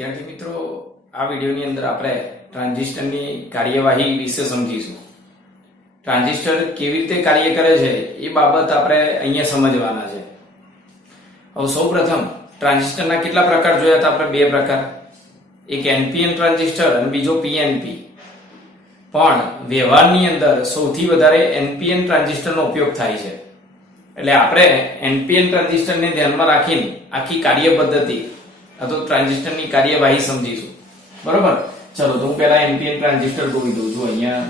વિદ્યાર્થી મિત્રો, આ વિડિયોની અંદર આપણે ટ્રાન્ઝિસ્ટરની કાર્યવાહી વિશે સમજીશું. ટ્રાન્ઝિસ્ટર કેવી રીતે કાર્ય કરે છે એ બાબત આપણે અહીંયા સમજવાના છે. હવે સૌપ્રથમ ટ્રાન્ઝિસ્ટરના કેટલા પ્રકાર જોયા હતા આપણે? બે પ્રકાર, એક એનપીએન ટ્રાન્ઝિસ્ટર અને બીજો પીએનપી. પણ વ્યવહારની અંદર સૌથી વધારે એનપીએન ટ્રાન્ઝિસ્ટરનો ઉપયોગ થાય છે. એટલે આપણે એનપીએન ટ્રાન્ઝિસ્ટરને ધ્યાનમાં રાખીને આખી કાર્ય પદ્ધતિ અથવા ટ્રાન્ઝિસ્ટરની કાર્યવાહી સમજીશું. બરોબર? ચલો તો હું પહેલા એનપીએન ટ્રાન્ઝિસ્ટર દોરી દઉં છું. અહીંયા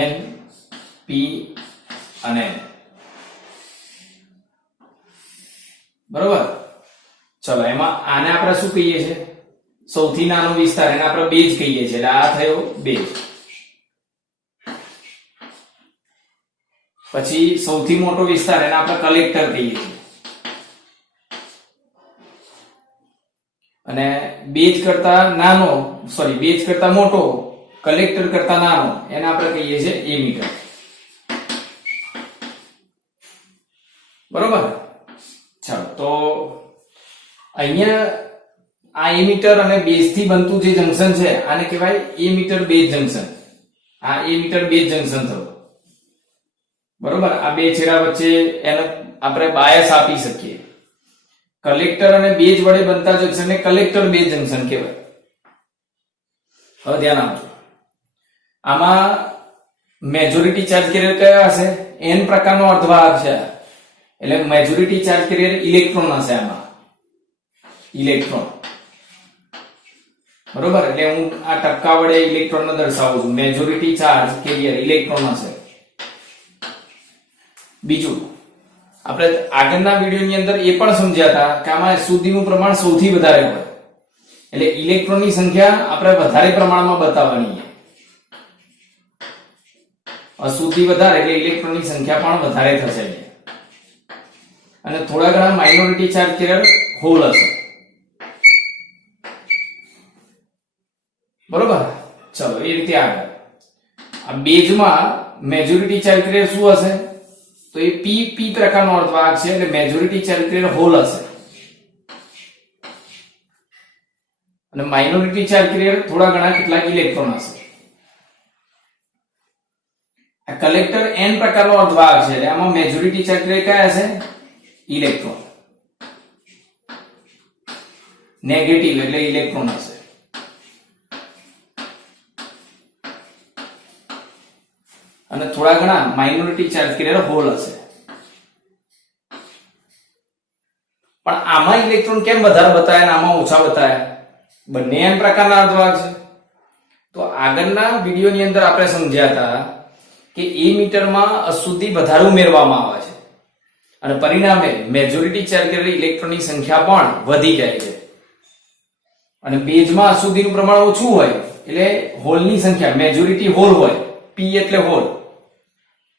એન પી અને બરોબર. ચલો એમાં આને આપણે શું કહીએ છીએ? સૌથી નાનો વિસ્તાર એને આપણે બેઝ કહીએ છીએ. એટલે આ થયો બેઝ. પછી સૌથી મોટો વિસ્તાર એને આપણે કલેક્ટર કહીએ છીએ. અને બેઝ કરતા નાનો, બેઝ કરતા મોટો, કલેક્ટર કરતા નાનો એને આપણે કહીએ છીએ એમીટર. બરોબર? ચાલો તો અહીંયા આ એમીટર અને બેઝ થી બનતું જે જંકશન છે આને કહેવાય એમીટર બેઝ જંકશન. આ એમીટર બેઝ જંકશન થયું. બરોબર? આ બે છેડા વચ્ચે એને આપણે બાયસ આપી શકીએ. કલેક્ટર અને બેઝ વડે બનતા જંકશનને કલેક્ટર બેઝ જંકશન કહેવાય. હવે ધ્યાન આપજો. આમાં મેજોરિટી ચાર્જ કેરિયર કયા હશે? n પ્રકારનો અર્ધવાહક છે. એટલે મેજોરિટી ચાર્જ કેરિયર ઇલેક્ટ્રોન હશે. આમાં ઇલેક્ટ્રોન. બરોબર? એટલે હું આ ટપકા વડે ઇલેક્ટ્રોનને દર્શાવું છું. મેજોરિટી ચાર્જ કેરિયર ઇલેક્ટ્રોન હશે. બીજું, આપણે આગળના વિડિયોની અંદર એ પણ સમજ્યા હતા કે આમાં અશુદ્ધિનું પ્રમાણ સૌથી વધારે હોય. એટલે ઇલેક્ટ્રોનની સંખ્યા આપણે વધારે પ્રમાણમાં બતાવવાની છે. અશુદ્ધિ વધારે એટલે ઇલેક્ટ્રોનની સંખ્યા પણ વધારે થશે. અને થોડા ઘણા માઇનોરિટી ચાર્જ કેરિયર હોલ હશે. બરોબર? ચલો એ રીતે આગળ. આ બેઝમાં મેજોરિટી ચાર્જ કેરિયર શું હશે? તો એ પી પ્રકારનો અર્ધવાહક છે. એટલે મેજોરિટી ચાર્જ કેરિયર હોલ હશે. અને માઇનોરિટી ચાર્જ કેરિયર થોડા ઘણા કેટલાક ઇલેક્ટ્રોન હશે. આ કલેક્ટર n પ્રકારનો અર્ધવાહક છે. એટલે આમાં મેજોરિટી ચાર્જ કેરિયર કયા હશે? ઇલેક્ટ્રોન. નેગેટિવ એટલે ઇલેક્ટ્રોન હશે. અને થોડા ઘણા માઇનોરિટી ચાર્જ કેરિયર હોલ હશે. પણ આમાં ઇલેક્ટ્રોન કેમ વધારે બતાવ્યા અને આમાં ઓછા બતાવ્યા? બંને n પ્રકારના અર્ધવાહક છે. તો આગળના વિડિયોની અંદર આપણે સમજ્યા હતા કે એમીટરમાં અશુદ્ધિ વધારે ઉમેરવામાં આવે છે અને પરિણામે મેજોરિટી ચાર્જ કેરિયર ઇલેક્ટ્રોનની સંખ્યા પણ વધી જાય છે. અને બેઝમાં અશુદ્ધિનું પ્રમાણ ઓછું હોય એટલે હોલની સંખ્યા મેજોરિટી હોલ હોય. પી એટલે હોલ.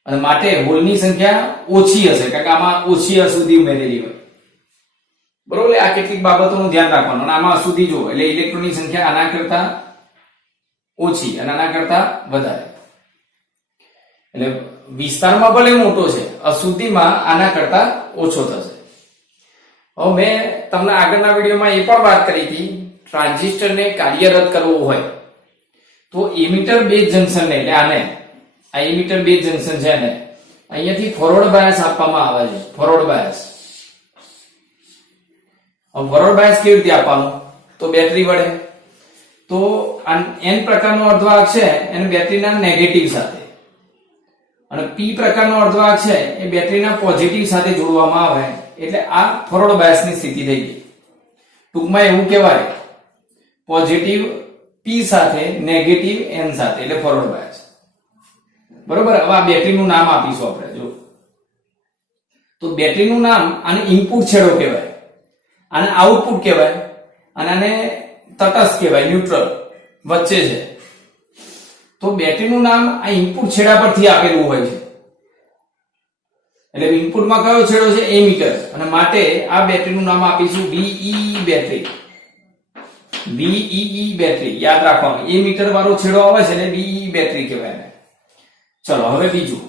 અને માટે હોલની સંખ્યા ઓછી હશે કારણ કે આમાં ઓછી અશુદ્ધિ ઉમેરેલી હોય. બરોબર? આ કેટલીક બાબતોનું ધ્યાન રાખવાનું. અને આમાં અશુદ્ધિ જો એટલે ઇલેક્ટ્રોનની સંખ્યા આના કરતા ઓછી અને આના કરતા વધારે. એટલે વિસ્તારમાં ભલે મોટો છે, અશુદ્ધિમાં આના કરતા ઓછો થશે. હવે મેં તમને આગળના વિડીયોમાં એ પણ વાત કરી હતી, ટ્રાન્ઝિસ્ટરને કાર્યરત કરવું હોય તો એમીટર બેઝ જંકશનને, એટલે આને આ એમીટર બેઝ જંકશન છે ને અહીંયાથી ફોરવર્ડ બાયસ આપવામાં આવે છે. Forward bias. હવે ફોરવર્ડ બાયસ કેવી રીતે આપવાનું? તો બેટરી વડે. તો n પ્રકારનો અર્ધવાહક છે એને બેટરીના નેગેટિવ સાથે અને p પ્રકારનો અર્ધવાહક છે એ બેટરીના પોઝિટિવ સાથે જોડવામાં આવે. એટલે આ ફોરવર્ડ બાયસની સ્થિતિ થઈ ગઈ. ટૂંકમાં એવું કહેવાય પોઝિટિવ p સાથે નેગેટિવ n સાથે, એટલે ફોરવર્ડ બાયસ. બરોબર? હવે આ બેટરીનું નામ આપીશું આપણે. જો તો બેટરીનું નામ, આને ઇનપુટ છેડો કહેવાય, આને આઉટપુટ કહેવાય અને આને તટસ્થ કહેવાય, ન્યુટ્રલ વચ્ચે છે. તો બેટરીનું નામ આ ઇનપુટ છેડા પરથી આપેલું હોય છે. એટલે ઇનપુટમાં કયો છેડો છે? એમીટર. અને માટે આ બેટરીનું નામ આપીશું VEE બેટરી. VEE બેટરી યાદ રાખવાનું. એમીટર વાળો છેડો આવે છે એટલે VEE બેટરી કહેવાય. ચલો હવે બીજું,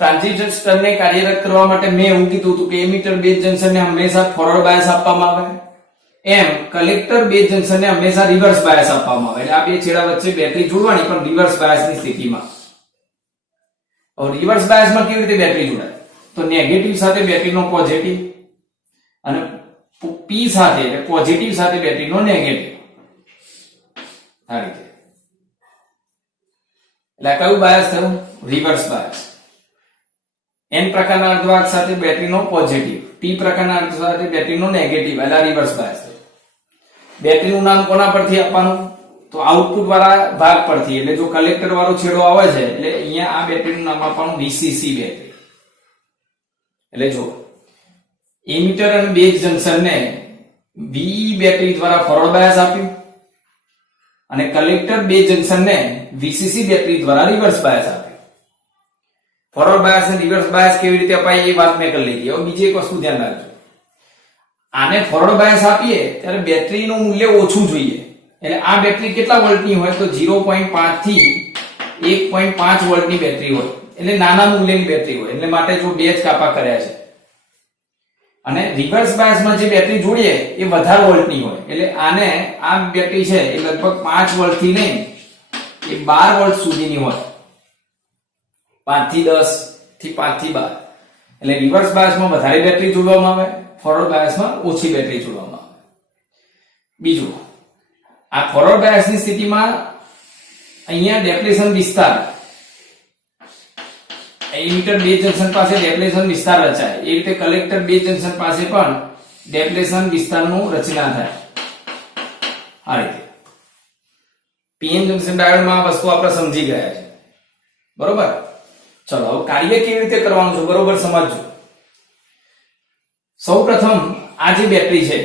ટ્રાન્ઝિસ્ટરને કાર્યરત કરવા માટે મેં એવું કીધું હતું કે એમીટર બેઝ જંકશનને હંમેશા ફોરવર્ડ બાયસ આપવામાં આવે, એમ કલેક્ટર બેઝ જંકશનને હંમેશા રિવર્સ બાયસ આપવામાં આવે. એટલે આ બે છેડા વચ્ચે બેટરી જોડવાની, પણ રિવર્સ બાયસની સ્થિતિમાં. હવે રિવર્સ બાયસમાં કેવી રીતે બેટરી જોડાય? તો નેગેટિવ સાથે બેટરીનો પોઝિટિવ અને પી સાથે એટલે પોઝિટિવ સાથે બેટરીનો નેગેટિવ. આ રીતે. એટલે કયું બાયસ થયું? Reverse bias. એન પ્રકારના અર્ધવાહક સાથે બેટરીનો પોઝિટિવ, પી પ્રકારના અર્ધવાહક સાથે બેટરીનો નેગેટિવ, એટલે રિવર્સ બાયસ થયું. બેટરીનું નામ કોના પરથી આપવાનું? તો આઉટપુટ વાળા ભાગ પરથી. એટલે જો કલેક્ટર વાળો છેડો આવે છે એટલે અહીંયા આ બેટરીનું નામ આપવાનું વીસીસી બેટરી. એટલે જો એમીટર અને બેઝ જંકશનને વી બેટરી દ્વારા ફોરવર્ડ બાયસ આપ્યું અને કલેક્ટર બેઝ જંકશનને વીસીસી બેટરી દ્વારા રિવર્સ બાયસ આપ્યું. ફોરવર્ડ બાયસ અને રિવર્સ બાયસ કેવી રીતે અપાય એ વાત મેં કરી લીધી. હવે બીજી એક વસ્તુ ધ્યાન રાખજો. આને ફોરવર્ડ બાયસ આપીએ ત્યારે બેટરીનું મૂલ્ય ઓછું જોઈએ. એટલે આ બેટરી કેટલા વોલ્ટની હોય? તો 0.5 થી 1.5 વોલ્ટની બેટરી હોય. એટલે નાના મૂલ્યની બેટરી હોય. એટલે માટે જો બે જ કાપા કર્યા છે. અને રિવર્સ બાયસમાં જે બેટરી જોડીએ એ વધારે વોલ્ટની હોય. એટલે આને આ બેટરી છે એ લગભગ 5 વોલ્ટ થી નહીં એ 12 વોલ્ટ સુધીની હોય. 5 થી 10 થી 5 થી 12. એટલે રિવર્સ બાયસમાં વધારે બેટરી જોડવામાં આવે, ફોરવર્ડ બાયસમાં ઓછી બેટરી જોડવામાં આવે. બીજું, આ ફોરવર્ડ બાયસની સ્થિતિમાં અહીંયા ડેપ્લેશન વિસ્તાર, એમીટર બેઝ જંકશન પાસે ડેપ્લેશન વિસ્તાર રચાય. એ રીતે કલેક્ટર બેઝ જંકશન પાસે પણ ડેપ્લેશન વિસ્તારનું રચના થાય. આ રીતે પીએન જંકશન ડાયોડમાં આ વસ્તુ આપણે સમજી ગયા છે. બરોબર? ચલો હવે કાર્ય કેવી રીતે કરવાનું છે બરોબર સમજજો. સૌપ્રથમ આ જે બેટરી છે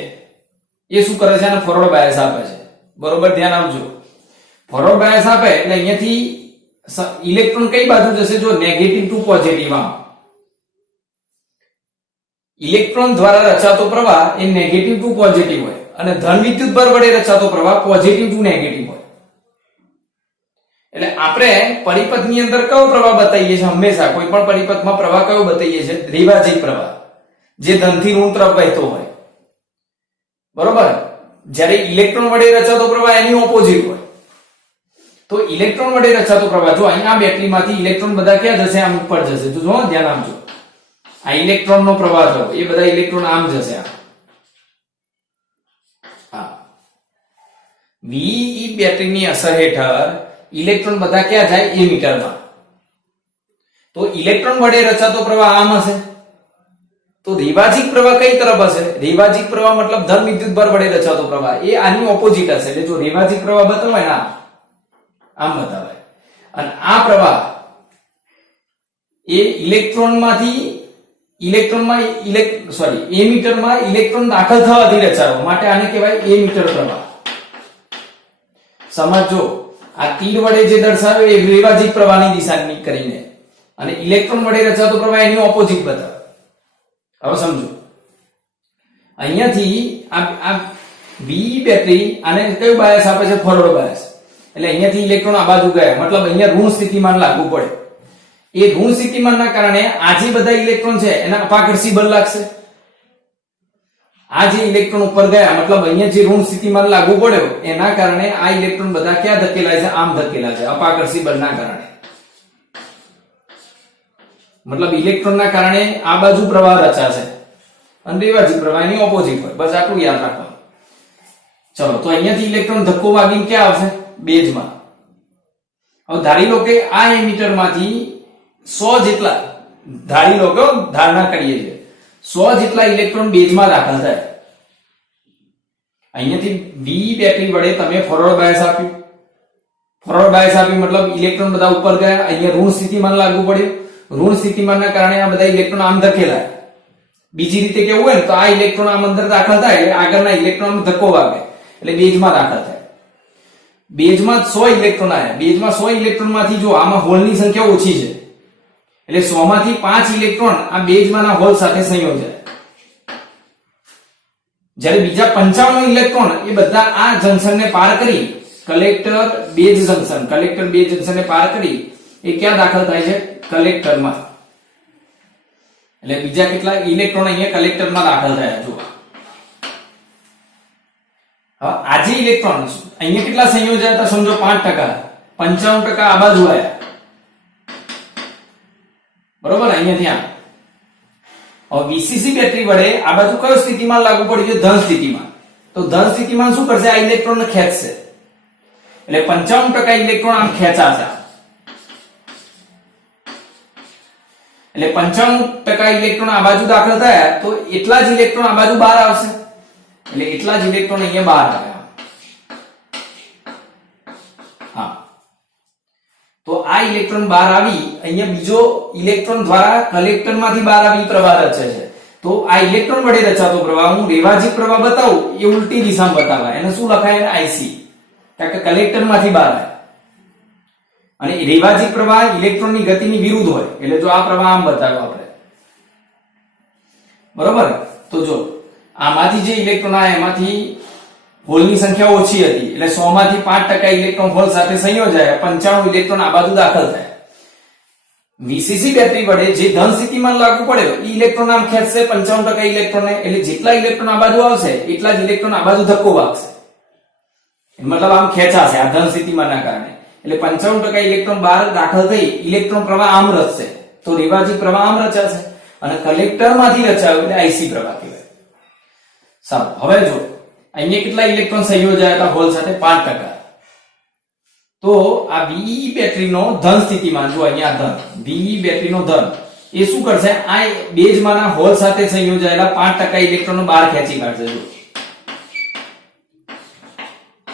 એ શું કરે છે? અને ફોરવર્ડ બાયસ આપે છે. બરોબર ધ્યાન આપજો. ફોરવર્ડ બાયસ આપે એટલે અહીંયાથી ઇલેક્ટ્રોન કઈ બાજુ જશે? જો નેગેટિવ ટુ પોઝિટિવ. ઇલેક્ટ્રોન દ્વારા રચાતો પ્રવાહ એ નેગેટિવ ટુ પોઝિટિવ હોય અને ધન વિદ્યુતભાર વડે રચાતો પ્રવાહ પોઝિટિવ ટુ નેગેટિવ હોય. એટલે આપણે પરિપથની અંદર કયો પ્રવાહ બતાવીએ છીએ? હંમેશા કોઈ પણ પરિપથમાં પ્રવાહ કયો બતાવીએ છીએ? દ્વિભાજિક પ્રવાહ, જે ધનથી ઋણ તરફ વહેતો હોય. બરોબર? જ્યારે ઇલેક્ટ્રોન વડે રચાતો પ્રવાહ એની ઓપોઝિટ હોય. તો ઇલેક્ટ્રોન વડે રચાતો પ્રવાહ, જો અહીંયા બેટરીમાંથી ઇલેક્ટ્રોન બધા ક્યાં જશે? આમ ઉપર જશે. તો જો ધ્યાન આપજો, આ ઇલેક્ટ્રોનનો પ્રવાહ થયો, એ બધા ઇલેક્ટ્રોન આમ જશે. હા, વી બેટરીની અસર હેઠળ ઇલેક્ટ્રોન બધા ક્યાં જાય? એમીટરમાં. તો ઇલેક્ટ્રોન વડે રચાતો પ્રવાહ આમ હશે. તો દ્વિભાજિક પ્રવાહ કઈ તરફ હશે? દ્વિભાજિક પ્રવાહ મતલબ ધન વિદ્યુતભાર વડે રચાતો પ્રવાહ એ આની ઓપોઝિટ હશે. એટલે જો દ્વિભાજિક પ્રવાહ બતાવાય ને આમ બતાવાય. અને આ પ્રવાહ એ એમીટરમાં ઇલેક્ટ્રોન દાખલ થવાથી રચાયો, માટે આને કહેવાય એમીટર પ્રવાહ. સમજો, આ તીર વડે જે દર્શાવ્યો એ દ્વિભાજિક પ્રવાહની દિશાની કરીને, અને ઇલેક્ટ્રોન વડે રચાતો પ્રવાહ એની ઓપોઝિટ બતાવે. હવે સમજો, અહીંયાથી આ વી બેટરી આને કયું બાયસ આપે છે? Forward bias. એટલે અહીંયાથી ઇલેક્ટ્રોન આ બાજુ ગયા, મતલબ અહીંયા ઋણ સ્થિતિમાન લાગુ પડે. એ ઋણ સ્થિતિમાનના કારણે આ જે બધા ઇલેક્ટ્રોન છે એના અપાકર્ષી બળ લાગશે. આ જે ઇલેક્ટ્રોન ઉપર ગયા મતલબ અહીંયા જે ઋણ સ્થિતિમાન લાગુ પડ્યો એના કારણે આ ઇલેક્ટ્રોન બધા ક્યાં ધકેલાય છે? આમ ધકેલાય છે, અપાકર્ષી બળના કારણે. મતલબ ઇલેક્ટ્રોનના કારણે આ બાજુ પ્રવાહ રચાશે અને દ્વિભાજિક પ્રવાહ એની ઓપોઝિટ હોય. બસ આટલું યાદ રાખવાનું. ચલો, તો અહીંયાથી ઇલેક્ટ્રોન ધક્કો વાગીને ક્યાં આવશે? બેઝમાં. હવે ધારી લો કે આ એમીટરમાંથી 100 જેટલા, ધારી લો કે ધારણા કરીએ છીએ, 100 જેટલા ઇલેક્ટ્રોન બેઝમાં દાખલ થાય. અહીંયાથી વી બેટરી વડે તમે ફોરવર્ડ બાયસ આપ્યું. ફોરવર્ડ બાયસ આપ્યું મતલબ ઇલેક્ટ્રોન બધા ઉપર ગયા, અહીંયા ઋણ સ્થિતિમાન લાગુ પડ્યું. ઋણ સ્થિતિમાનના કારણે આ બધા ઇલેક્ટ્રોન આમ ધકેલાય. બીજી રીતે કેવું હોય ને તો આ ઇલેક્ટ્રોન આમ અંદર દાખલ થાય એટલે આગળના ઇલેક્ટ્રોન ધક્કો વાગે એટલે બેઝમાં દાખલ થાય. બેઝમાં 100 ઇલેક્ટ્રોન આવ્યા. બેઝમાં 100 ઇલેક્ટ્રોનમાંથી જો આમાં હોલની સંખ્યા ઓછી છે એટલે 100 માંથી 5 ઇલેક્ટ્રોન આ બેઝમાંના હોલ સાથે સંયોજાય. જ્યારે બીજા 55 ઇલેક્ટ્રોન એ બધા આ જંકશનને પાર કરી કલેક્ટર બેઝ જંકશનને પાર કરી એ ક્યાં દાખલ થાય છે? કલેક્ટરમાં. એટલે બીજા કેટલા ઇલેક્ટ્રોન અહીંયા કલેક્ટરમાં દાખલ થયા. જુઓ હવે આ જે ઇલેક્ટ્રોન અહીંયા કેટલા સંયોજાયા હતા સમજો 5%, 95% આ બાજુ આવ્યા, બરોબર, અહીંયાથી આમ. હવે વીસીસી બેટરી વડે આ બાજુ કયો સ્થિતિમાન લાગુ પડી છે? ધન સ્થિતિમાન. તો ધન સ્થિતિમાન શું કરશે? આ ઇલેક્ટ્રોનને ખેંચશે, એટલે 95% ઇલેક્ટ્રોન આમ ખેંચાશે, એટલે 95% ઇલેક્ટ્રોન આ બાજુ દાખલ થયા, તો એટલા જ ઇલેક્ટ્રોન આ બાજુ બહાર આવશે, એટલે એટલા જ ઇલેક્ટ્રોન અહીંયા બહાર આવ્યા. હા, તો આ ઇલેક્ટ્રોન બહાર આવી, અહીંયા બીજો ઇલેક્ટ્રોન દ્વારા કલેક્ટરમાંથી બહાર આવી પ્રવાહ રચે છે. તો આ ઇલેક્ટ્રોન વડે રચાતો પ્રવાહ હું રેવાજી પ્રવાહ બતાવું એ ઉલટી દિશામાં બતાવાય. એને શું લખાય? આઈસી, કારણ કે કલેક્ટરમાંથી બહાર આવે. અને રેવાજી પ્રવાહ ઇલેક્ટ્રોનની ગતિની વિરુદ્ધ હોય, એટલે જો આ પ્રવાહ આમ બતાવ્યો આપણે, બરોબર. તો જો આમાંથી જે ઇલેક્ટ્રોન આવ્યા એમાંથી હોલની સંખ્યા ઓછી હતી, એટલે 100 માંથી 5% ઇલેક્ટ્રોન હોલ સાથે સંયોજાયા, 95 ઇલેક્ટ્રોન આ બાજુ દાખલ થયા. વીસીસી બેટરી વડે જે ધન સ્થિતિમાન લાગુ પડ્યો એ ઇલેક્ટ્રોન આમ ખેંચશે 95% ઇલેક્ટ્રોનને, એટલે જેટલા ઇલેક્ટ્રોન આ બાજુ આવશે એટલા જ ઇલેક્ટ્રોન આ બાજુ ધક્કો વાગશે, મતલબ આમ ખેંચાશે આ ધન સ્થિતિમાનના કારણે. એટલે 95% ઇલેક્ટ્રોન બહાર દાખલ થઈ ઇલેક્ટ્રોન પ્રવાહ આમ રચશે, તો રેવાજી પ્રવાહ આમ રચાશે, અને કલેક્ટરમાંથી રચાયો એટલે આઈસી પ્રવાહ કહેવાય. સારું, હવે જો અહીંયા કેટલા ઇલેક્ટ્રોન સંયોજાયા હતા હોલ સાથે? 5%. તો આ વીઈ બેટરીનો ધન સ્થિતિમાન, જો અહીંયા ધન, વીઈ બેટરીનો ધન એ શું કરશે? આ બેઝમાંના હોલ સાથે સંયોજાયેલા 5% ઇલેક્ટ્રોન બહાર ખેંચી કાઢશે. જો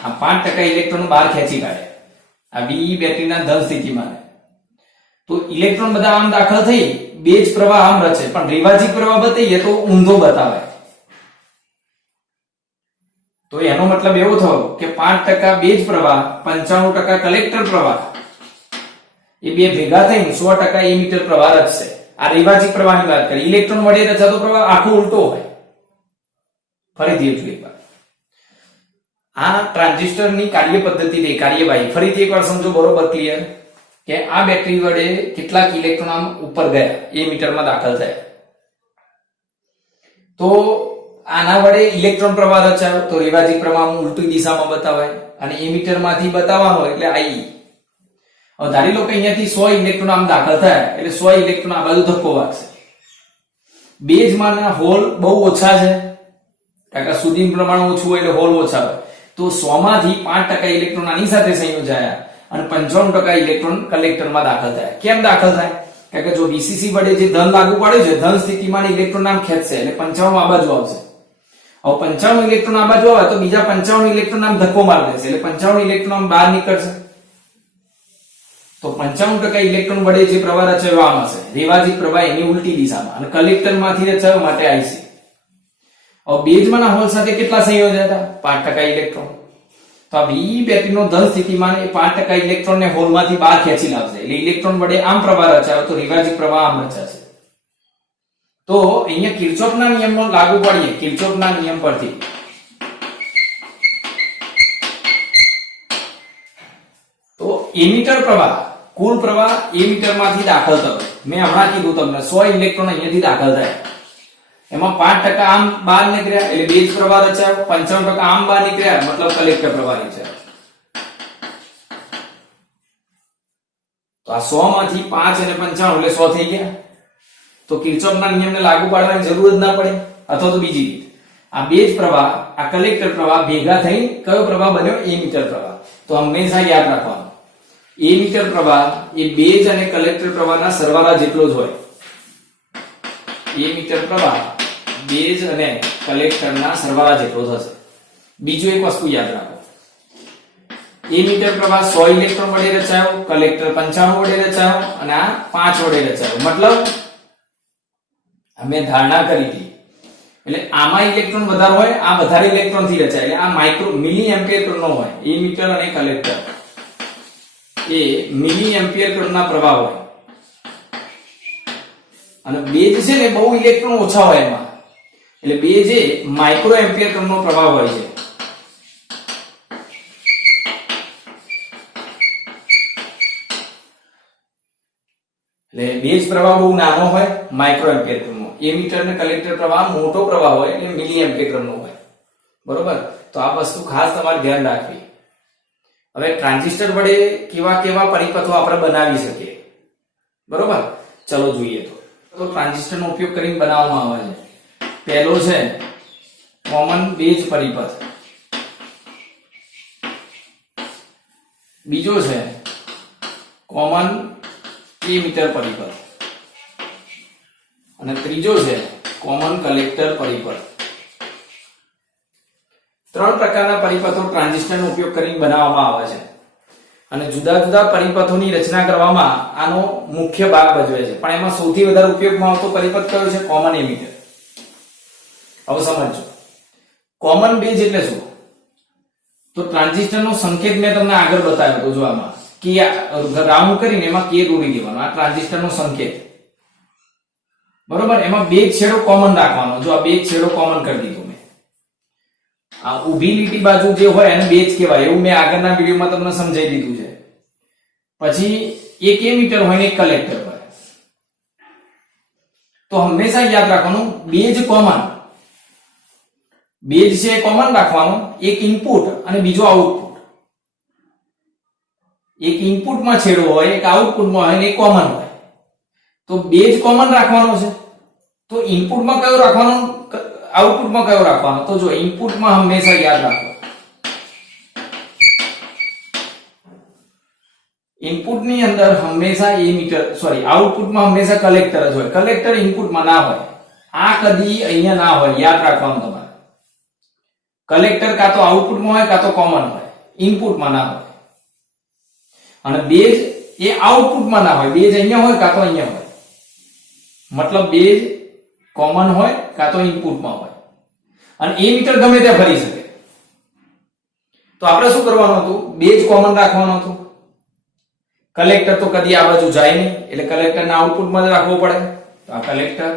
આ 5% ઇલેક્ટ્રોન બહાર ખેંચી કાઢે આ વીઈ બેટરીના ધન સ્થિતિમાન. તો ઇલેક્ટ્રોન બધા આમ દાખલ થઈ, બેઝ પ્રવાહ આમ રચે, પણ રેવાજી પ્રવાહ બતાવીએ તો ઊંધો બતાવે. તો એનો મતલબ એવો થયો કે 5% બેઝ પ્રવાહ, 95% કલેક્ટર પ્રવાહ, એ બે ભેગા થઈને 100% એમીટર પ્રવાહ રચશે. આ રેવાજી પ્રવાહની વાત કરી. ઇલેક્ટ્રોન વડે રચાતો પ્રવાહ આખો ઉલટો હોય. ફરીથી એકવાર આ ટ્રાન્ઝિસ્ટરની કાર્ય પદ્ધતિ, કાર્યવાહી ફરીથી એકવાર સમજો, બરોબર ક્લિયર, કે આ બેટરી વડે કેટલાક ઇલેક્ટ્રોન આમ ઉપર ગયા, એમીટરમાં દાખલ થયા. તો આના વડે ઇલેક્ટ્રોન પ્રવાહ રચાયો, તો રેવાજી પ્રવાહ ઉલટી દિશામાં બતાવાય, અને એમીટરમાંથી બતાવવાનો એટલે આઈ. હવે ધારી લો કે અહીંયાથી 100 ઇલેક્ટ્રોન આમ દાખલ થયા, એટલે 100 ઇલેક્ટ્રોન આ બાજુ ધક્કો વાગશે. બેઝમાંના હોલ બહુ ઓછા છે, કારણ કે સુદીનું પ્રમાણ ઓછું હોય એટલે હોલ ઓછા હોય. તો 100 માંથી 5% ઇલેક્ટ્રોન આની સાથે સંયોજાયા, અને 95% ઇલેક્ટ્રોન કલેક્ટરમાં દાખલ થયા. કેમ દાખલ થાય? કારણ કે જો વીસીસી વડે જે ધન લાગુ પડ્યું છે, ધન સ્થિતિમાં ઇલેક્ટ્રોન આમ ખેંચશે, એટલે 95 આ બાજુ આવશે. હવે 95 ઇલેક્ટ્રોન આ બાજુ આવે તો બીજા 55 ઇલેક્ટ્રોન આમ ધક્કો મારી દેશે, એટલે 55 ઇલેક્ટ્રોન આમ બહાર નીકળશે. તો 55% ઇલેક્ટ્રોન વડે જે પ્રવાહ રચાયો આમ હશે, રેવાજી પ્રવાહ એની ઉલટી દિશામાં, અને કલેક્ટરમાંથી રચાયો માટે આઈસી. હવે બેઝમાંના હોલ સાથે કેટલા સંયોજાયા હતા? 5% ઇલેક્ટ્રોન. તો આ વીઈ બેટરીનો ધન સ્થિતિમાન એ 5% ઇલેક્ટ્રોનને હોલમાંથી બહાર ખેંચી લાવશે, એટલે ઇલેક્ટ્રોન વડે આમ પ્રવાહ રચાયો, તો રેવાજી પ્રવાહ આમ રચાશે. તો અહીંયા કિર્ચોફના નિયમનો લાગુ પાડીએ, કિર્ચોફના નિયમ પરથી. તો એમીટર પ્રવાહ, કુલ પ્રવાહ એમીટરમાંથી દાખલ થયો. મેં હમણાં કીધું તમને 100 ઇલેક્ટ્રોન અહીંયાથી દાખલ થયા, એમાં 5% આમ બહાર નીકળ્યા એટલે બેઝ પ્રવાહ રચાયો, 55% આમ બહાર નીકળ્યા મતલબ કલેક્ટર પ્રવાહ રચાયો. તો આ 100 માંથી 5 અને 95 એટલે 100 થઈ ગયા. તો કિર્ચોફના નિયમને લાગુ પાડવાની જરૂર જ ના પડે. અથવા તો બીજી રીત, આ બેઝ પ્રવાહ, આ કલેક્ટર પ્રવાહ ભેગા થઈ કયો પ્રવાહ બન્યો? એમીટર પ્રવાહ. તો હંમેશા યાદ રાખવાનું, એમીટર પ્રવાહ એ બેઝ અને કલેક્ટર પ્રવાહના સરવાળા જેટલો જ હોય. એમીટર પ્રવાહ બેઝ અને કલેક્ટરના સરવાળા જેટલો થશે. બીજું એક વસ્તુ યાદ રાખો, એમીટર પ્રવાહ 100 ઇલેક્ટ્રોન વડે રચાયો, કલેક્ટર 95 વડે રચાયો, અને આ 5 વડે રચાયો. મતલબ અમે ધારણા કરી હતી, એટલે આમાં ઇલેક્ટ્રોન વધારે હોય, આ વધારે ઇલેક્ટ્રોન થી રચાય, એટલે આ માઇક્રો મિલી એમ્પિયર ટર્નનો હોય. એમીટર અને કલેક્ટર એ મિલી એમ્પિયર ટર્નના પ્રવાહ હોય, અને બેઝ છે ને બહુ ઇલેક્ટ્રોન ઓછા હોય એમાં, એટલે બેઝ એ માઇક્રો એમ્પિયર ટર્નનો પ્રવાહ હોય છે. એટલે બેઝ પ્રવાહ બહુ નાનો હોય, માઇક્રો એમ્પિયર ટર્નનો. એમીટર ને કલેક્ટર પ્રવાહ મોટો પ્રવાહ હોય એટલે મિલી એમ્પિયર ક્રમનો હોય, બરોબર. તો આ વસ્તુ ખાસ તમારે ધ્યાન રાખવી. હવે ટ્રાન્ઝિસ્ટર વડે કેવા કેવા પરિપથો આપણે બનાવી શકીએ, બરોબર. ચલો જોઈએ. તો ટ્રાન્ઝિસ્ટર નો ઉપયોગ કરીને બનાવવામાં આવે છે. પહેલો છે કોમન બેઝ પરિપથ, બીજો છે કોમન એમીટર પરિપથ અને ત્રીજો છે કોમન કલેક્ટર પરિપથ. ત્રણ પ્રકારના પરિપથો ટ્રાન્ઝિસ્ટરનો ઉપયોગ કરીને બનાવવામાં આવે છે અને જુદા જુદા પરિપથોની રચના કરવામાં આનો મુખ્ય ભાગ ભજવે છે. પણ એમાં સૌથી વધારે ઉપયોગમાં આવતો પરિપથ કયો છે? Common emitter. હવે સમજો કોમન બેઝ એટલે શું? તો ટ્રાન્ઝિસ્ટરનો સંકેત મેં તમને આગળ બતાવ્યો હતો. જો આમાં કે રાઉન્ડ કરીને એમાં કે દોરી દેવાનો, આ ટ્રાન્ઝિસ્ટરનો સંકેત, બરોબર. એમાં બે છેડો કોમન રાખવાનો. જો આ બે છેડો કોમન કરી દીધો મેં. આ ઊભી લીટી બાજુ જે હોય એને બેઝ કહેવાય, એવું મેં આગળના વિડીયોમાં તમને સમજાવી દીધું છે. પછી એક એમીટર હોય ને એક કલેક્ટર હોય. તો હંમેશા યાદ રાખવાનું બેઝ કોમન, બેઝ છે કોમન રાખવાનું, એક ઇનપુટ અને બીજો આઉટપુટ. એક ઇનપુટમાં છેડો હોય, એક આઉટપુટમાં હોય ને એક કોમન હોય. તો બેઝ કોમન રાખવાનો છે. તો ઇનપુટમાં કયો રાખવાનો, આઉટપુટમાં કયો રાખવાનો? તો જો ઇનપુટમાં હંમેશા યાદ રાખો, ઇનપુટની અંદર હંમેશા એમીટર, સોરી, આઉટપુટમાં હંમેશા કલેક્ટર જ હોય. કલેક્ટર ઇનપુટમાં ના હોય. આ કદી અહીંયા ના હોય, યાદ રાખવાનું તમારે. કલેક્ટર કાં તો આઉટપુટમાં હોય કાં તો કોમન હોય, ઇનપુટમાં ના હોય. અને બેઝ એ આઉટપુટમાં ના હોય, બેઝ અહીંયા હોય કાં તો અહીંયા હોય. મતલબ બેઝ કોમન હોય કાં તો ઇનપુટમાં હોય. અને એમીટર ગમે ત્યાં ફરી શકે. તો આપણે શું કરવાનું હતું? બેઝ કોમન રાખવાનું હતું. કલેક્ટર તો કદી આ બાજુ જાય નહીં, એટલે કલેક્ટરને આઉટપુટમાં જ રાખવો પડે. તો આ કલેક્ટર,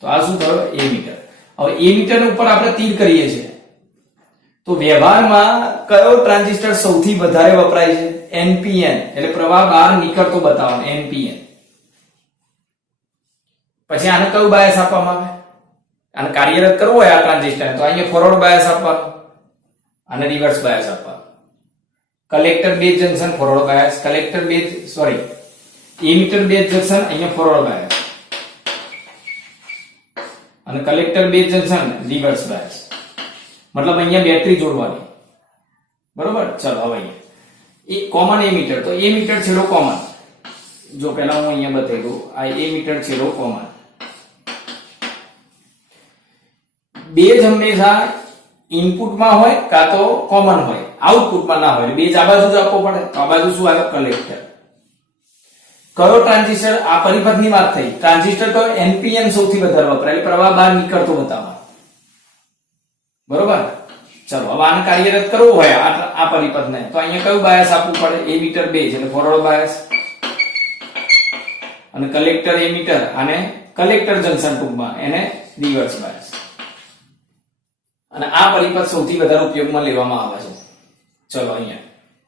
તો આ શું થયો? એમીટર. હવે એમીટર ઉપર આપણે તીર કરીએ છીએ. તો વ્યવહારમાં કયો ટ્રાન્ઝિસ્ટર સૌથી વધારે વપરાય છે? NPN, એટલે પ્રવાહ બહાર નીકળતો બતાવવાનો, NPN. પછી આને કયું બાયસ આપવામાં આવે? આને કાર્યરત કરવું હોય આ ટ્રાન્ઝિસ્ટર તો અહીંયા ફોરવર્ડ બાયસ આપવાનું અને રિવર્સ બાયસ આપવાનું. Collector base junction forward bias, collector base, sorry, emitter base junction અહીંયા ફોરવર્ડ બાયસ અને collector base junction reverse bias. મતલબ અહીંયા બેટરી જોડવાની, બરોબર. ચલો હવે અહીંયા એ કોમન એમીટર. તો એમીટર છેડો કોમન. જો પહેલા હું અહીંયા બતાવી દઉં, આ એમીટર છેડો કોમન. બેઝ હંમેશા ઇનપુટમાં હોય કાં તો કોમન હોય, આઉટપુટમાં ના હોય. બેઝ આ બાજુ જ આપવો પડે. તો આ બાજુ શું આવે? કલેક્ટર. કયો ટ્રાન્ઝિસ્ટર? આ પરિપથની વાત થઈ. ટ્રાન્ઝિસ્ટર કયો? NPN સૌથી વધારે વપરાય, એટલે પ્રવાહ બહાર નીકળતો બતાવવાનો, બરોબર. ચલો હવે આને કાર્યરત કરવું હોય આ પરિપથને, તો અહીંયા કયું બાયસ આપવું પડે? એમીટર બેઝ, એટલે ફોરવર્ડ બાયસ અને કલેક્ટર એમીટર અને કલેક્ટર જંકશન ટૂંકમાં એને રિવર્સ બાયસ. અને આ પરિપથ સૌથી વધારે ઉપયોગમાં લેવામાં આવે છે. ચલો અહીંયા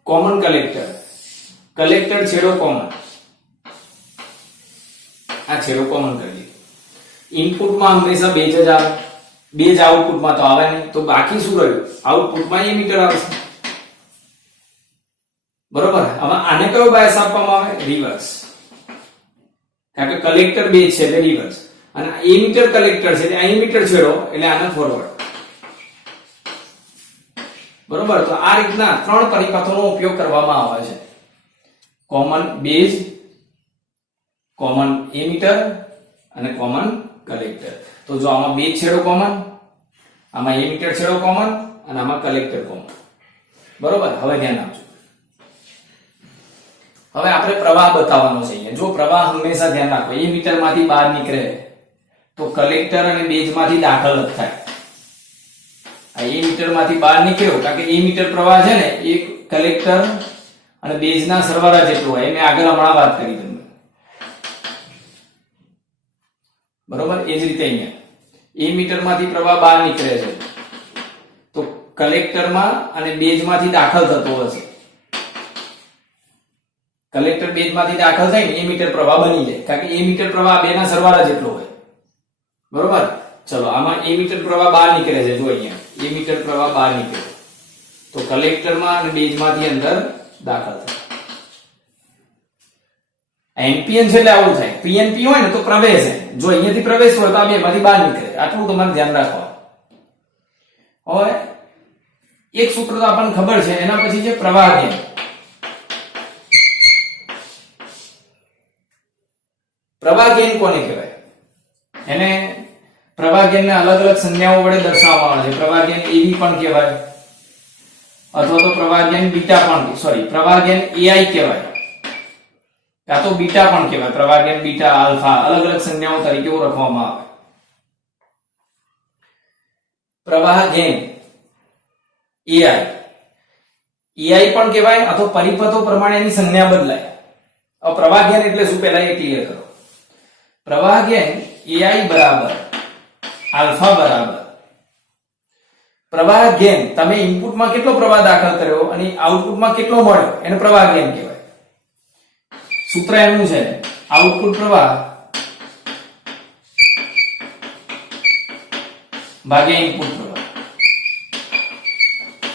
કોમન કલેક્ટર, કલેક્ટર છેડો કોમન, આ છેડો કોમન કરી દીધો. ઇનપુટમાં હંમેશા બેઝ જ આવે, બેઝ આઉટપુટમાં તો આવે નહીં. તો બાકી શું રહ્યું? આઉટપુટમાં એમીટર આવશે, બરોબર. હવે આને કયો બાયસ આપવામાં આવે? રિવર્સ, કારણ કે કલેક્ટર બેઝ છે એટલે રિવર્સ અને એમીટર કલેક્ટર છે એટલે એમીટર છેડો એટલે આને ફોરવર્ડ, બરોબર. તો આ રીતના ત્રણ પરિપથોનો ઉપયોગ કરવામાં આવે છે. કોમન બેઝ, કોમન એમીટર અને કોમન કલેક્ટર. તો જો આમાં બેઝ છેડો કોમન, આમાં એમીટર છેડો કોમન અને આમાં કલેક્ટર કોમન, બરોબર. હવે ધ્યાન આપજો. હવે આપણે પ્રવાહ બતાવવાનો છે અહીંયા. જો પ્રવાહ હંમેશા ધ્યાન રાખો, એમીટર માંથી બહાર નીકળે તો કલેક્ટર અને બેઝ માંથી દાખલ જ થાય. આ એમીટર માંથી બહાર નીકળ્યો, કારણ કે એમીટર પ્રવાહ છે ને એ કલેક્ટર અને બેઝના સરવાળા જેટલો હોય. મેં આગળ હમણાં વાત કરી તમને, બરોબર. એ જ રીતે અહીંયા એમીટર માંથી પ્રવાહ બહાર નીકળે છે તો કલેક્ટરમાં અને બેઝમાંથી દાખલ થતો હશે. કલેક્ટર બેઝમાંથી દાખલ થઈને એમીટર પ્રવાહ બની જાય, કારણ કે એમીટર પ્રવાહ બેના સરવાળા જેટલો હોય, બરોબર. ચલો આમાં એ મીટર પ્રવાહ બહાર નીકળે છે, જો અહીંયા એ મીટર પ્રવાહ બહાર નીકળે તો કલેક્ટરમાં અને બેઝમાંથી અંદર દાખલ થાય. એનપીએન છે એટલે આવું થાય. પીએનપી હોય ને તો પ્રવેશ છે, જો અહીંયાથી પ્રવેશ હોય તો આ બેમાંથી બહાર નીકળે. આટલું તમારે ધ્યાન રાખવાનું. હવે એક સૂત્ર તો આપણને ખબર છે, એના પછી છે પ્રવાહ ગેઇન. પ્રવાહ ગેઇન કોને કહેવાય? એને પ્રવાહ ગેઇનને અલગ અલગ સંજ્ઞાઓ વડે દર્શાવવામાં આવે છે. પ્રવાહ ગેઇન એબી પણ કહેવાય, અથવા તો પ્રવાહ ગેઇન બીટા પણ, સોરી, પ્રવાહ ગેઇન એઆઈ કહેવાય, કાં તો બીટા પણ કહેવાય. પ્રવાહ ગેઇન બીટા, આલ્ફા, અલગ અલગ સંજ્ઞાઓ તરીકે ઓળખવામાં આવે. પ્રવાહ ગેઇન એઆઈ, એઆઈ પણ કહેવાય, અથવા પરિપથો પ્રમાણે એની સંજ્ઞા બદલાય. હવે પ્રવાહ ગેઇન એટલે શું, પહેલા એ ક્લિયર કરો. પ્રવાહ ગેઇન એઆઈ બરાબર આલ્ફા બરાબર પ્રવાહ ગેઇન, તમે ઇનપુટમાં કેટલો પ્રવાહ દાખલ કર્યો અને આઉટપુટમાં કેટલો મળ્યો, એને પ્રવાહ ગેઇન કહેવાય. સૂત્ર એનું છે આઉટપુટ પ્રવાહ ભાગ્યા ઇનપુટ પ્રવાહ.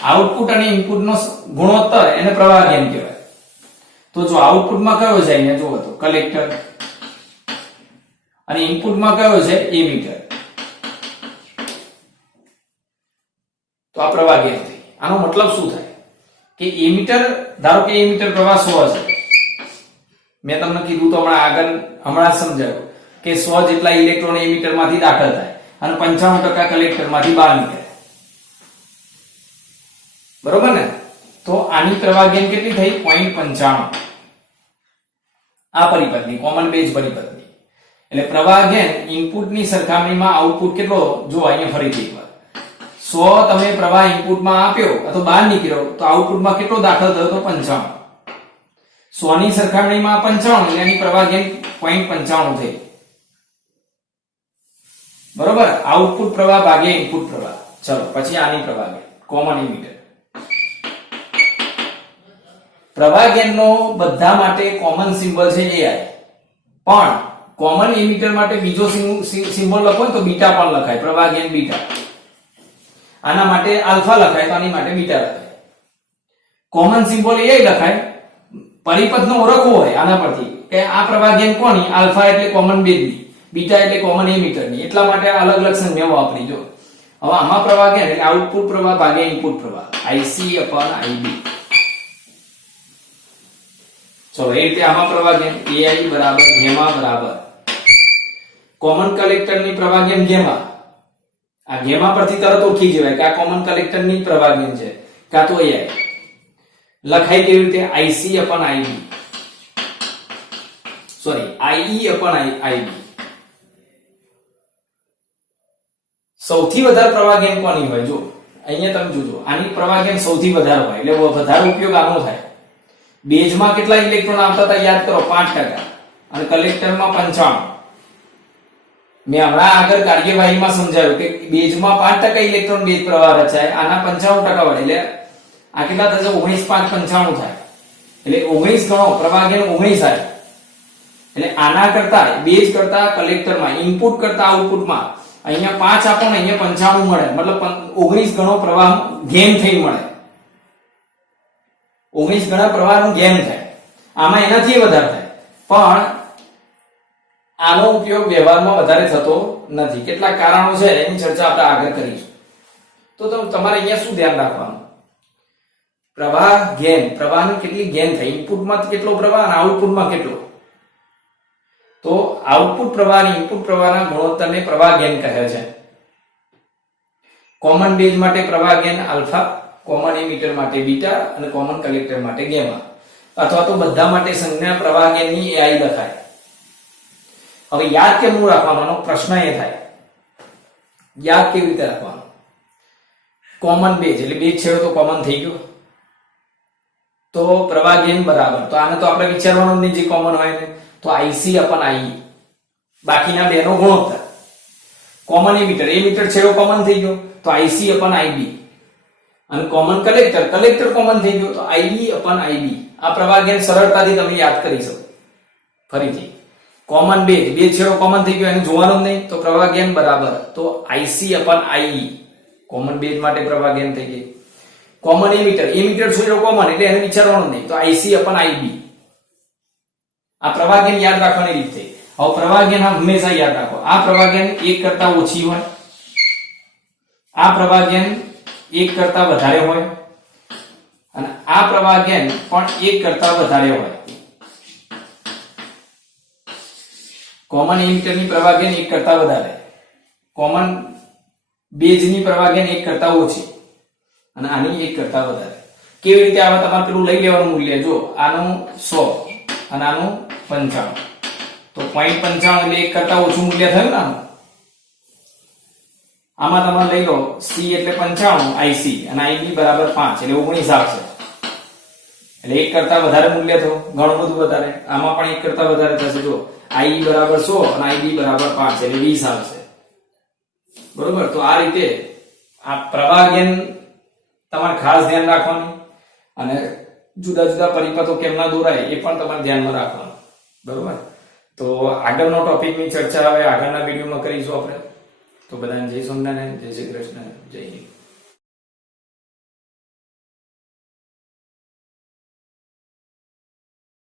આઉટપુટ અને ઇનપુટનો ગુણોત્તર એને પ્રવાહ ગેઇન કહેવાય. તો જો આઉટપુટમાં કયો છે, અહીંયા જુઓ તો કલેક્ટર, અને ઇનપુટમાં કયો છે, એમીટર, તો આ પ્રવાહ ગેઇન થઈ. આનો મતલબ શું થાય કે એમીટર, ધારો કે એમીટર પ્રવાહ 100 છે, મેં તમને કીધું તો હમણાં સમજાવ્યું કે 100 જેટલા ઇલેક્ટ્રોન એમીટર માંથી દાખલ થાય અને 95% કલેક્ટર માંથી બહાર નીકળે. બરોબર ને? તો આની પ્રવાહ ગેઇન કેટલી થઈ? 0.95. આ પરિપથની, કોમન બેઝ પરિપથની. એટલે પ્રવાહ ગેઇન ઇનપુટની સરખામણીમાં આઉટપુટ કેટલો, જો અહીંયા ફરીથી એકવાર 100 તમે પ્રવાહ ઇનપુટમાં આપ્યો અથવા બહાર નીકળ્યો તો આઉટપુટમાં કેટલો દાખલ થયો? તો 95. 100 ની સરખામણીમાં 95, એટલે એની પ્રવાહ ગેઇન 0.95 થઈ. બરોબર? આઉટપુટ પ્રવાહ ભાગ્યા ઇનપુટ પ્રવાહ. ચલો પછી આની પ્રવાહ ગેઇન, કોમન એમીટર. પ્રવાહ ગેઇનનો બધા માટે કોમન સિમ્બોલ છે એઆઈ, પણ કોમન એમીટર માટે બીજો સિમ્બોલ લખો તો બીટા પણ લખાય, પ્રવાહ ગેઇન બીટા. આના માટે આલ્ફા લખાય તો આની માટે બીટા લખાય. કોમન સિમ્બોલ એઆઈ લખાય, પરિપથનો ઓળખવો હોય આના પરથી કે આ પ્રવાહ ગેઇન કોની, આલ્ફા એટલે કોમન બેઝની, બીટા એટલે કોમન એમીટરની, એટલા માટે અલગ અલગ સંજ્ઞાઓ વાપરી. જો હવે આમાં પ્રવાહ ગેઇન એટલે આઉટપુટ પ્રવાહ ભાગ્યા ઇનપુટ પ્રવાહ, IC/IB. ચલો એ રીતે આમાં પ્રવાહ ગેઇન AI બરાબર ગેમા બરાબર કોમન કલેક્ટરની પ્રવાહ ગેઇન ગેમા. આ ગેમા પરથી તરત ઓળખી જવાય કે આ કોમન કલેક્ટરની પ્રવાહ ગેઇન છે, કાં તો AI. લખાય કેવી રીતે? IC/IB, sorry, IE/IB. સૌથી વધારે પ્રવાહ ગેઇન કોની હોય? જો અહીંયા તમે જોજો, આની પ્રવાહ ગેઇન સૌથી વધારે હોય, એટલે વધારે ઉપયોગ આનો થાય. બેઝમાં કેટલા ઇલેક્ટ્રોન આવતા હતા યાદ કરો? 5%, અને કલેક્ટરમાં 95. મેં હમણાં આગળ કાર્યવાહીમાં સમજાવ્યું કે બેઝમાં 5% ઇલેક્ટ્રોન બેઝ પ્રવાહ રચાય, આના 55% હોય, એટલે આ કેટલા થશે? 19 5 95 થાય. એટલે 19 ગણો પ્રવાહ ગેઇન 19 થાય. એટલે આના કરતા, બેઝ કરતા કલેક્ટરમાં, ઇનપુટ કરતા આઉટપુટમાં અહીંયા 5 આપો ને અહીંયા 95 મળે, મતલબ 19 ગણો પ્રવાહ ગેઇન થઈ મળે. 19 ગણા પ્રવાહનું ગેઇન થાય. આમાં એનાથી વધારે થાય, પણ આનો ઉપયોગ વ્યવહારમાં વધારે થતો નથી. કેટલાક કારણો છે, એની ચર્ચા આપણે આગળ કરીશું. તો તમારે અહીંયા શું ધ્યાન રાખવાનું? પ્રવાહ ગેઇન, પ્રવાહની કેટલી ગેઇન થાય, ઇનપુટમાં કેટલો પ્રવાહ અને આઉટપુટમાં કેટલો. તો આઉટપુટ પ્રવાહ અને ઇનપુટ પ્રવાહના ગુણોત્તરને પ્રવાહ ગેઇન કહે છે. કોમન બેઝ માટે પ્રવાહ ગેઇન આલ્ફા, કોમન એમીટર માટે બીટા અને કોમન કલેક્ટર માટે ગેમા, અથવા તો બધા માટે સંજ્ઞા પ્રવાહ ગેઇનની AI લખાય. હવે યાદ કેમ રાખવાનો પ્રશ્ન એ થાય, યાદ કેવી રીતે રાખવાનો? કોમન બેઝ એટલે બેઝ છેડો તો કોમન થઈ ગયો, તો પ્રવાહ ગેઇન બરાબર, તો આને તો આપણે વિચારવાનું નહીં, જે કોમન હોય ને, તો IC/IE, બાકીના બેનો ગુણોત્તર. કોમન એમીટર છેડો કોમન થઈ ગયો તો IC/IB, અને કોમન કલેક્ટર કોમન થઈ ગયો તો IE/IB. આ પ્રવાહ ગેઇન સરળતાથી તમે યાદ કરી શકો. ફરીથી કોમન બેઝ, બે છેડો કોમન થઈ ગયો, એને જોવાનું જ નહીં, તો પ્રવાહ ગેન બરાબર તો IC અપન IE, કોમન બેઝ માટે પ્રવાહ ગેન થઈ ગઈ. કોમન એમીટર છેડો કોમન એટલે એને વિચારવાનું નહીં, તો IC અપન IB. આ પ્રવાહ ગેન યાદ રાખવાની રીત થઈ. હવે પ્રવાહ ગેન હંમેશા યાદ રાખો, આ પ્રવાહ ગેન 1 કરતા ઓછી હોય, આ પ્રવાહ ગેન 1 કરતા વધારે હોય, અને આ પ્રવાહ ગેન પણ 1 કરતા વધારે હોય. કોમન એમીટર ની પ્રવાહ ગેન 1 કરતા વધારે, કોમન બેઝ ની પ્રવાહ ગેન 1 કરતા ઓછી, અને આની 1 કરતા વધારે. કેવી રીતે આવે? તમારે પેલું લઈ લેવાનું મૂલ્ય, જો આનું 100 અને આનું 95, તો 0.95 એટલે 1 કરતા ઓછું મૂલ્ય થયું ને. આમાં તમે લઈ લો C એટલે 95 IC અને IB બરાબર 5 એટલે 19 આવશે, એટલે 1 કરતા વધારે મૂલ્ય થયું, ઘણું બધું વધારે. આમાં પણ 1 કરતા વધારે થશે, જો IE બરાબર 100 અને IB બરાબર 5 એટલે 20 આવશે, બરોબર. તો આ રીતે આ પ્રવાહ ગેન તમારે ખાસ ધ્યાન રાખવાનું, અને જુદા જુદા પરિપથો કેમના દોરાય એ પણ તમારે ધ્યાનમાં રાખવાનું, બરોબર. તો આગળનો ટોપિકની ચર્ચા હવે આગળના વિડીયોમાં કરીશું આપણે. તો બધાને જય સ્વામિનારાયણ, જય શ્રી કૃષ્ણ, જય હિન્દ.